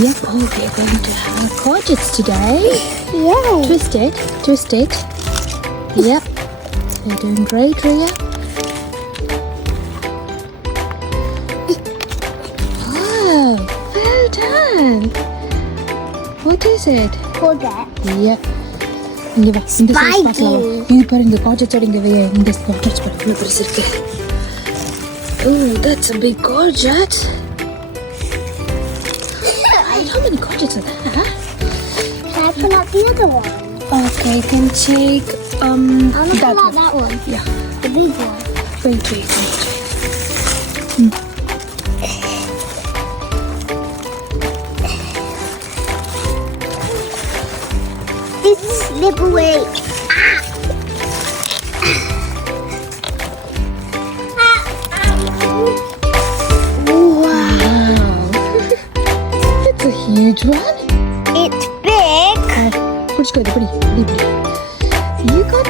Yep. Oh, we're going to have courgettes today. Yeah. Twist it. Twist it. Yep. You're doing great, Ria. Oh, well done. What is it? Courgette. Yep. இங்க வா இந்த size Spiky. பார்க்கலாம். இங்க பாரு இந்த courgettes இங்க வே இந்த courgettes பாரு இவ்வளவு பெருசு இருக்கு. Oh, that's a big courgette. How many courgettes are there? Can I pull out the other one? Okay, you can take I'm gonna that pull out one. that one. Yeah. The big one. Wait. It's slip away. Wow. That's a huge one. It's big. Push go, put. You got